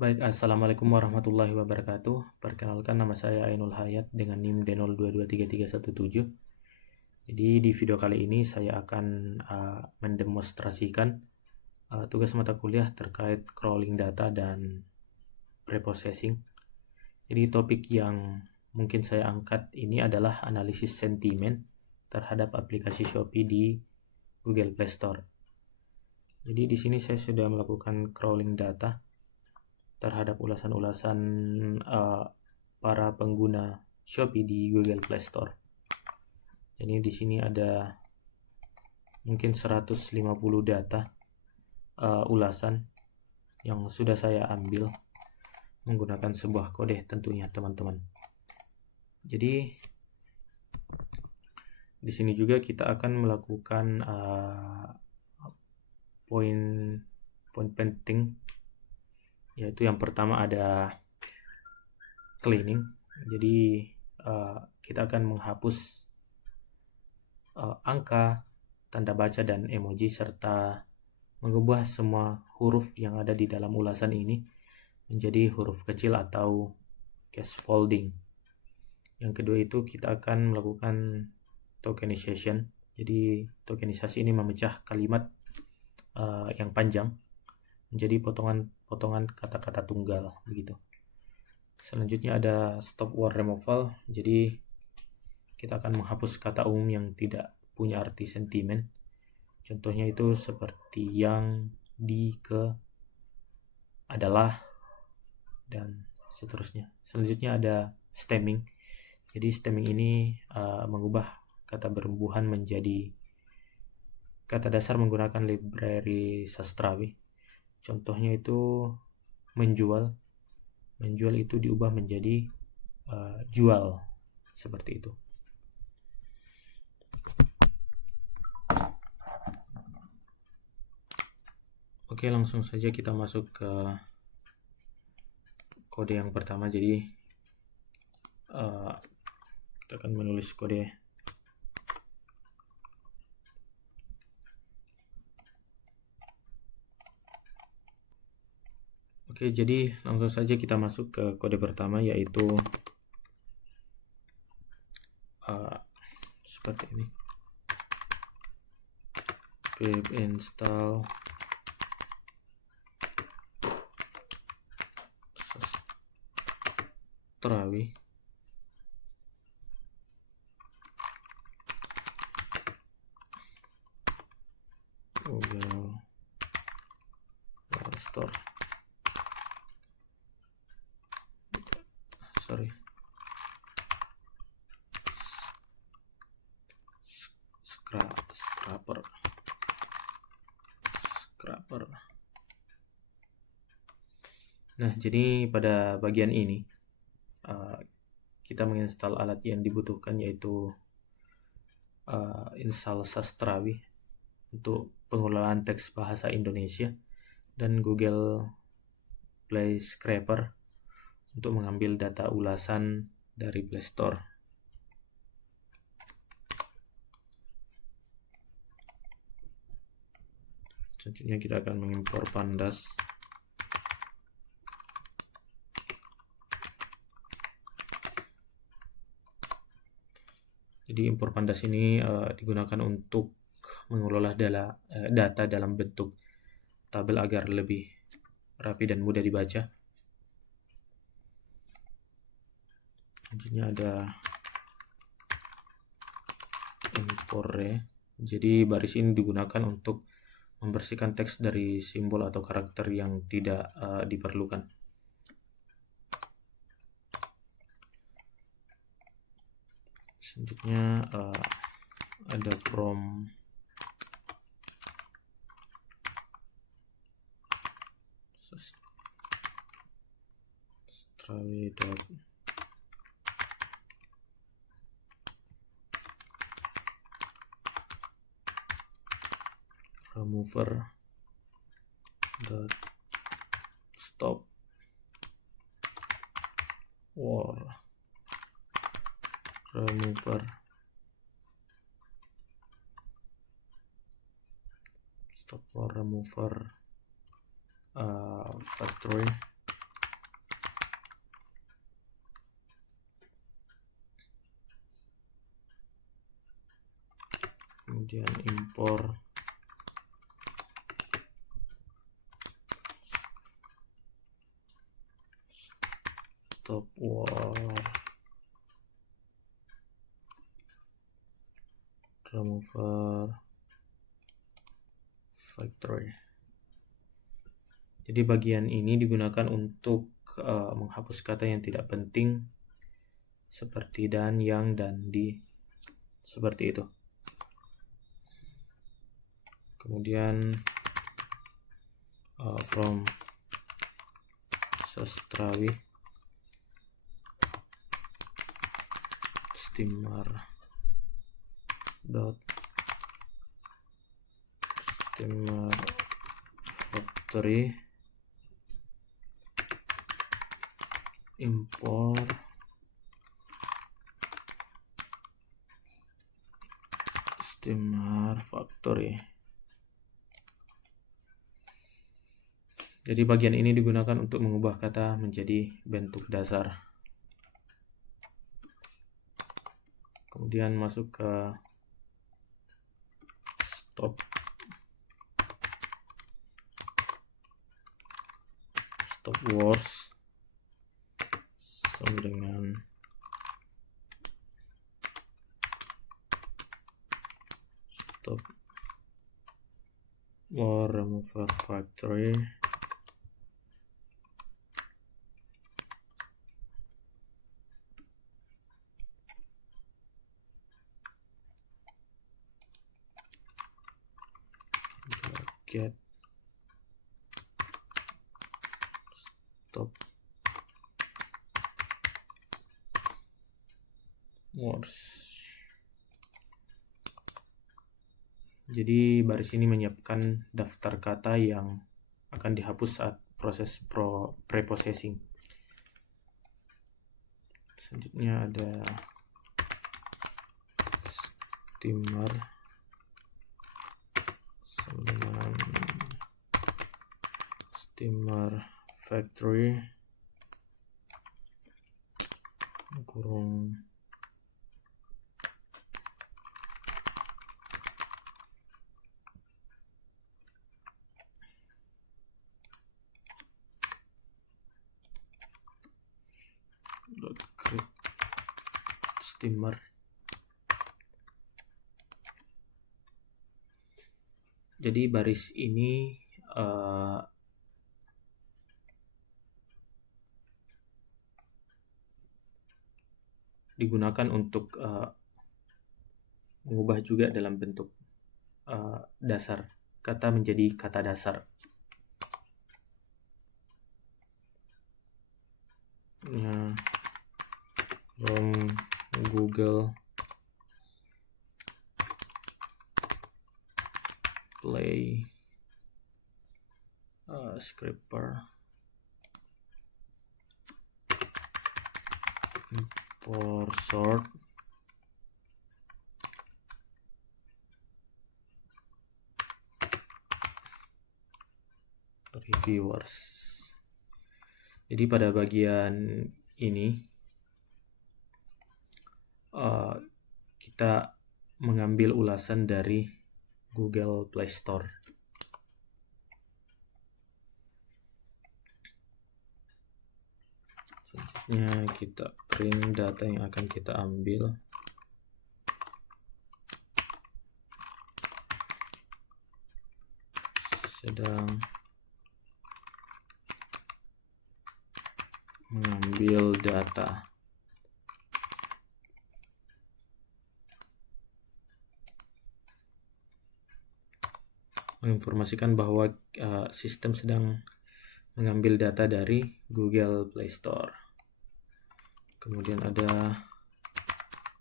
Baik, Assalamualaikum warahmatullahi wabarakatuh. Perkenalkan, nama saya Ainul Hayat dengan NIM D02233317. Jadi di video kali ini saya akan mendemonstrasikan tugas mata kuliah terkait crawling data dan preprocessing. Jadi topik yang mungkin saya angkat ini adalah analisis sentimen terhadap aplikasi Shopee di Google Play Store. Jadi di sini saya sudah melakukan crawling data terhadap ulasan-ulasan para pengguna Shopee di Google Play Store. Jadi di sini ada mungkin 150 data ulasan yang sudah saya ambil menggunakan sebuah kode tentunya teman-teman. Jadi di sini juga kita akan melakukan poin penting, yaitu yang pertama ada cleaning. Jadi kita akan menghapus angka, tanda baca, dan emoji serta mengubah semua huruf yang ada di dalam ulasan ini menjadi huruf kecil atau case folding. Yang kedua itu kita akan melakukan tokenization. Jadi tokenisasi ini memecah kalimat yang panjang menjadi potongan kata-kata tunggal begitu. Selanjutnya ada stop word removal. Jadi kita akan menghapus kata umum yang tidak punya arti sentimen. Contohnya itu seperti yang, di, ke, adalah, dan seterusnya. Selanjutnya ada stemming. Jadi stemming ini mengubah kata berembuhan menjadi kata dasar menggunakan library sastrawi. Contohnya itu menjual. Menjual itu diubah menjadi jual, seperti itu. Oke, langsung saja kita masuk ke kode yang pertama. Jadi kita akan menulis kode. Oke, jadi langsung saja kita masuk ke kode pertama, yaitu seperti ini. Pip install sastrawi Google Play Store. Scraper. Nah, jadi pada bagian ini kita menginstal alat yang dibutuhkan, yaitu install sastrawi untuk pengelolaan teks bahasa Indonesia dan Google Play Scraper untuk mengambil data ulasan dari Play Store. Selanjutnya kita akan mengimpor pandas. Jadi impor pandas ini digunakan untuk mengelola data dalam bentuk tabel agar lebih rapi dan mudah dibaca. Selanjutnya ada import. Jadi baris ini digunakan untuk membersihkan teks dari simbol atau karakter yang tidak diperlukan. Selanjutnya ada from sastrawi remover stop word remover factory kemudian impor stop war remover factory. Jadi bagian ini digunakan untuk menghapus kata yang tidak penting seperti dan, yang, dan, di, seperti itu. Kemudian from sastrawi steamer factory import steamer factory. Jadi bagian ini digunakan untuk mengubah kata menjadi bentuk dasar. Kemudian masuk ke stop wars sama dengan stop war remover factory get stop wars. Jadi baris ini menyiapkan daftar kata yang akan dihapus saat proses preprocessing. Selanjutnya ada steamer sama dengan steamer factory kurung steamer. Jadi baris ini digunakan untuk mengubah juga dalam bentuk dasar kata menjadi kata dasar. Nah, from Google Play scripper for sort reviewers. Jadi pada bagian ini kita mengambil ulasan dari Google Play Store. Selanjutnya kita print data yang akan kita ambil. Sedang mengambil data. Menginformasikan bahwa sistem sedang mengambil data dari Google Play Store. Kemudian ada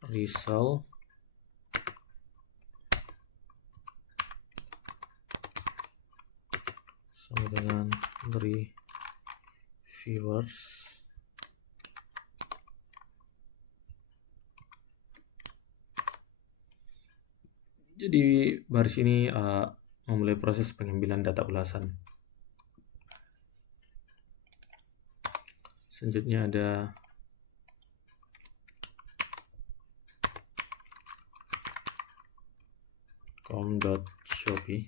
result sama dengan reviewers. Jadi baris ini memulai proses pengambilan data ulasan. Selanjutnya ada com.shopee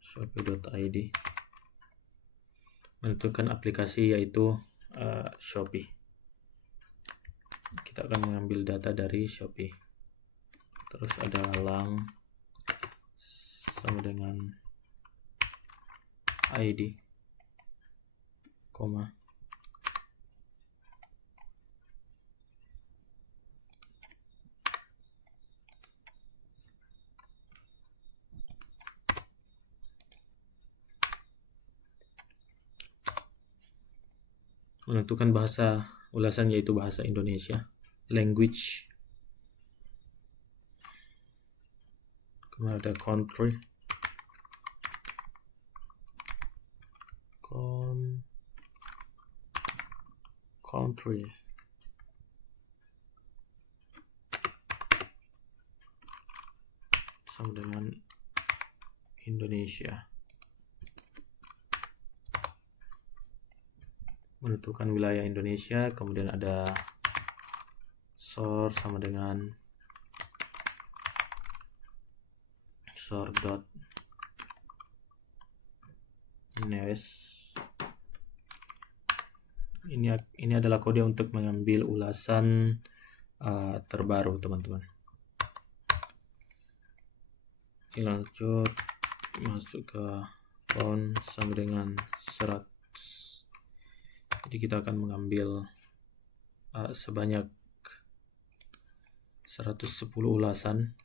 shopee.id, menentukan aplikasi yaitu Shopee. Kita akan mengambil data dari Shopee. Terus ada lang sama dengan ID, koma, menentukan bahasa ulasan yaitu bahasa Indonesia, language, kemudian ada country, sama dengan Indonesia, menentukan wilayah Indonesia, kemudian ada source sama dengan source.news. Ini adalah kode untuk mengambil ulasan terbaru, teman-teman. Lanjut masuk ke pound sama dengan 100. Jadi kita akan mengambil sebanyak 110 ulasan.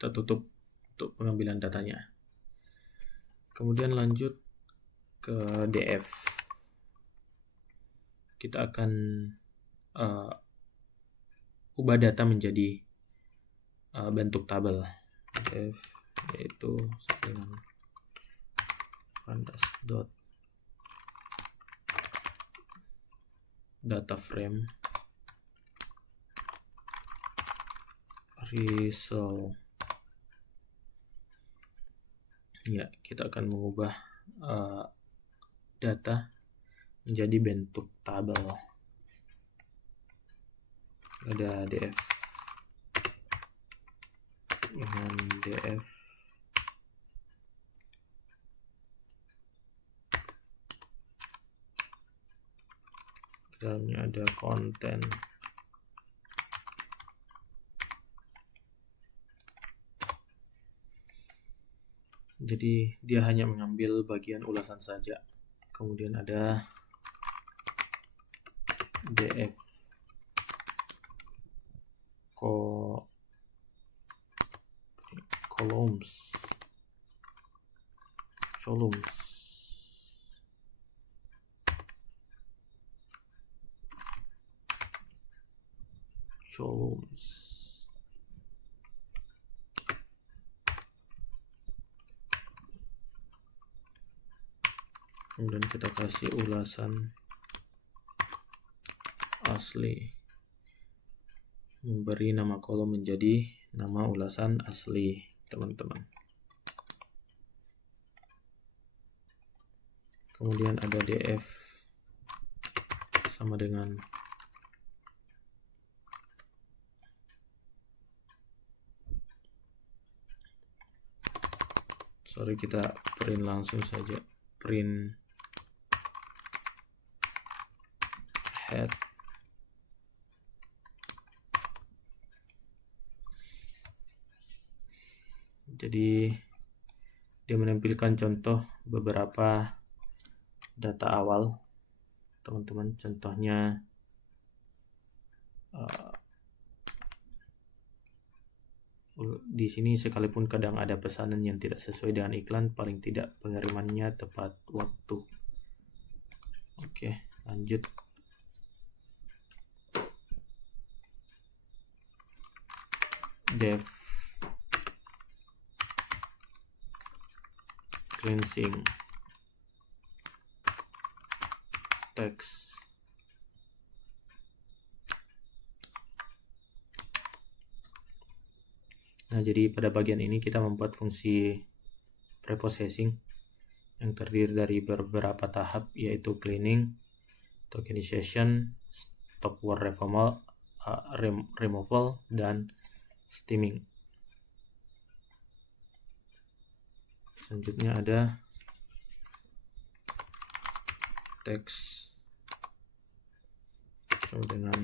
Kita tutup untuk pengambilan datanya. Kemudian lanjut ke DF. Kita akan ubah data menjadi bentuk tabel. DF yaitu dengan pandas dot data frame result. Ya, kita akan mengubah data menjadi bentuk tabel. Ada df dengan df dalamnya ada konten. Jadi dia hanya mengambil bagian ulasan saja. Kemudian ada df columns kemudian kita kasih ulasan asli, memberi nama kolom menjadi nama ulasan asli, teman-teman. Kemudian ada df sama dengan kita print langsung saja, print head. Jadi dia menampilkan contoh beberapa data awal, teman-teman. Contohnya di sini sekalipun kadang ada pesanan yang tidak sesuai dengan iklan, paling tidak pengirimannya tepat waktu. Oke, lanjut. Def cleansing text Nah, jadi pada bagian ini kita membuat fungsi preprocessing yang terdiri dari beberapa tahap, yaitu cleaning, tokenization, stop word removal, dan steaming. Selanjutnya ada text sama dengan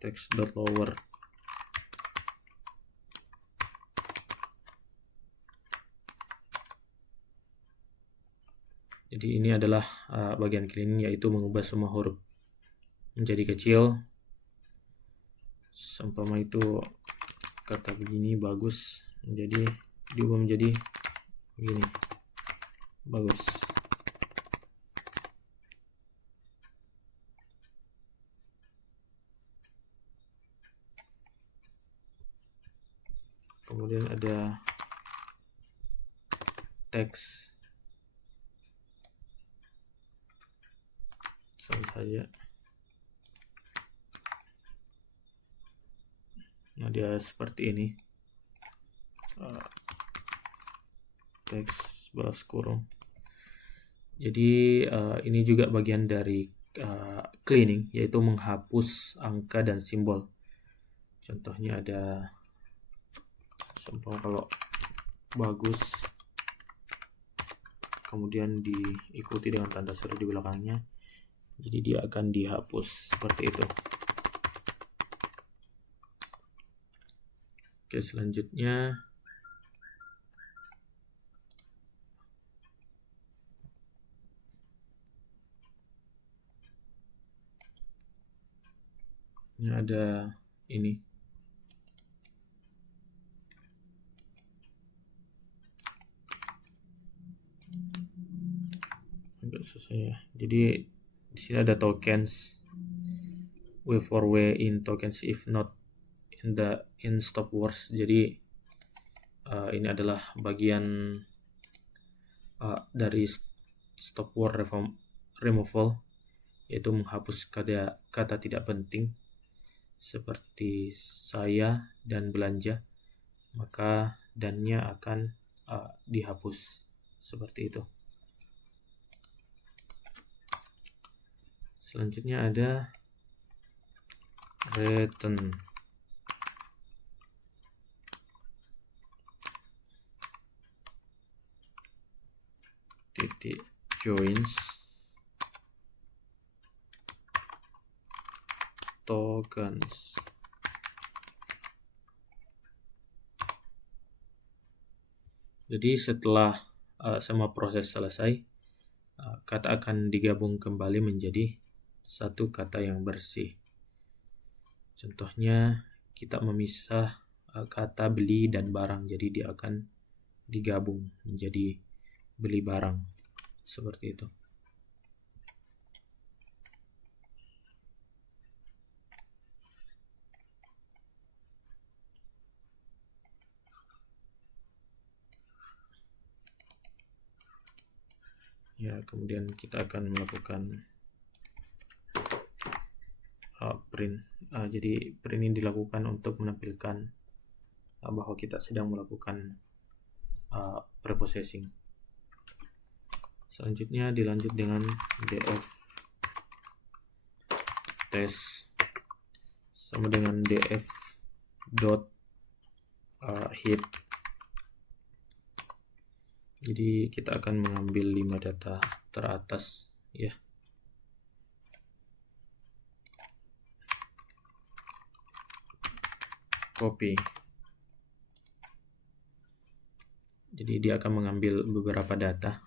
text.lower. Jadi ini adalah bagian cleaning, yaitu mengubah semua huruf menjadi kecil. Seumpama itu kata begini bagus, menjadi diubah menjadi begini bagus. Kemudian ada teks, sama saja. Nah, dia seperti ini, teks balas kurung. Jadi ini juga bagian dari cleaning, yaitu menghapus angka dan simbol. Contohnya ada, contoh kalau bagus kemudian diikuti dengan tanda seru di belakangnya, jadi dia akan dihapus seperti itu. Oke, selanjutnya ini ada ini. Agak susah ya. Jadi di sini ada tokens, w4w in tokens if not in stop words. Jadi ini adalah bagian dari stop word removal, yaitu menghapus kata tidak penting seperti saya dan belanja, maka dannya akan dihapus seperti itu. Selanjutnya ada return. Titik joins tokens. Jadi setelah semua proses selesai, kata akan digabung kembali menjadi satu kata yang bersih. Contohnya kita memisah kata beli dan barang, jadi dia akan digabung menjadi beli barang, seperti itu. Ya, kemudian kita akan melakukan print. Jadi print ini dilakukan untuk menampilkan bahwa kita sedang melakukan preprocessing. Selanjutnya dilanjut dengan df test sama dengan df dot hit. Jadi kita akan mengambil 5 data teratas ya. Copy. Jadi dia akan mengambil beberapa data,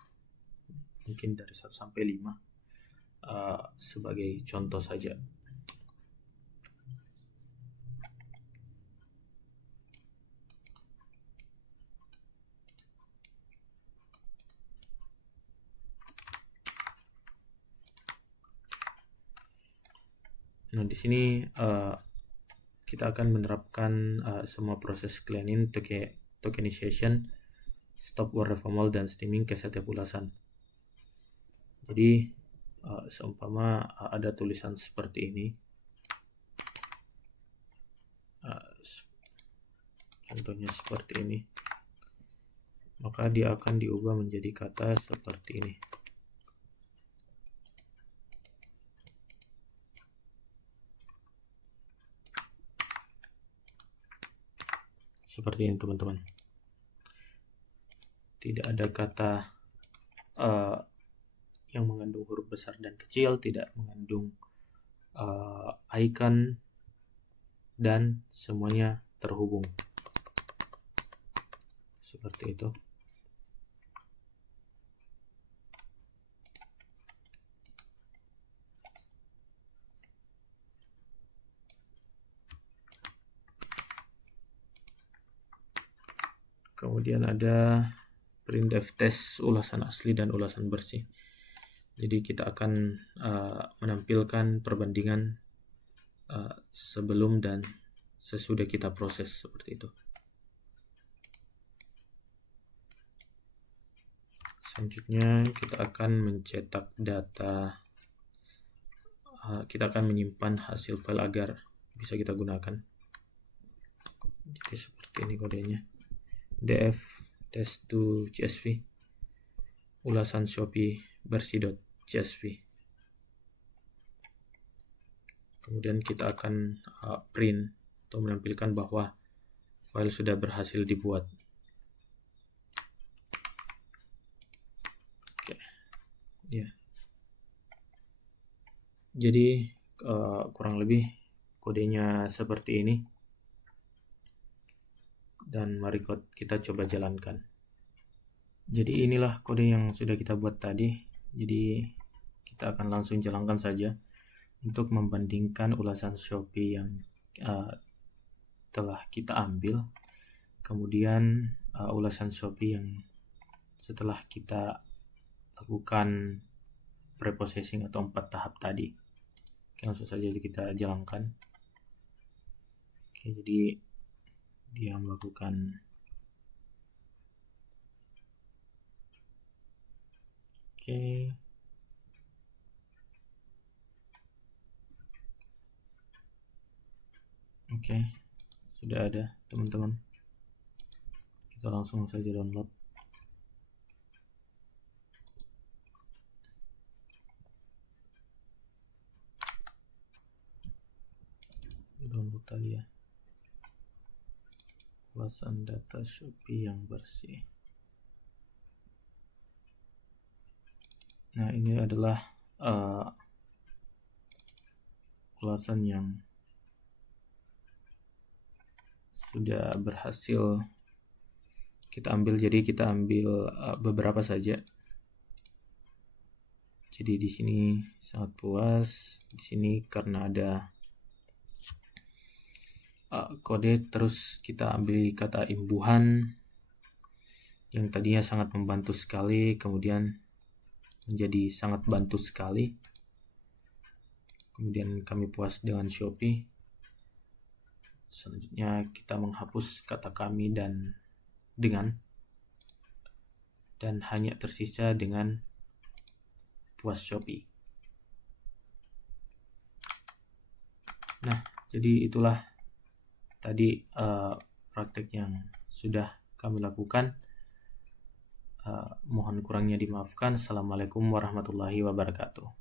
mungkin dari 1 sampai 5 sebagai contoh saja. Nah, di sini kita akan menerapkan semua proses cleaning, tokenization, stop word removal, dan steaming ke setiap ulasan. Jadi seumpama ada tulisan seperti ini, contohnya seperti ini, maka dia akan diubah menjadi kata seperti ini. Seperti ini teman-teman. Tidak ada kata yang mengandung huruf besar dan kecil, tidak mengandung icon, dan semuanya terhubung. Seperti itu. Kemudian ada printf test ulasan asli dan ulasan bersih. Jadi kita akan menampilkan perbandingan sebelum dan sesudah kita proses, seperti itu. Selanjutnya kita akan mencetak data, kita akan menyimpan hasil file agar bisa kita gunakan. Jadi seperti ini kodenya, df test2csv ulasan shopee bersih.csv. Kemudian kita akan print atau menampilkan bahwa file sudah berhasil dibuat. Oke, ya. Jadi kurang lebih kodenya seperti ini. Dan mari kita coba jalankan. Jadi inilah kode yang sudah kita buat tadi. Jadi kita akan langsung jalankan saja untuk membandingkan ulasan Shopee yang telah kita ambil, kemudian ulasan Shopee yang setelah kita lakukan preprocessing atau 4 tahap tadi. Oke, langsung saja kita jalankan. Oke, jadi dia melakukan Oke, sudah ada teman-teman. Kita langsung saja download. Download tadi ya. Ulasan data Shopee yang bersih. Nah, ini adalah ulasan yang sudah berhasil kita ambil. Jadi kita ambil beberapa saja. Jadi di sini sangat puas. Di sini karena ada kode, terus kita ambil kata imbuhan yang tadinya sangat membantu sekali, kemudian menjadi sangat bantu sekali. Kemudian kami puas dengan Shopee. Selanjutnya kita menghapus kata kami dan dengan, dan hanya tersisa dengan puas Shopee. Nah, jadi itulah tadi praktek yang sudah kami lakukan. Mohon kurangnya dimaafkan. Assalamualaikum warahmatullahi wabarakatuh.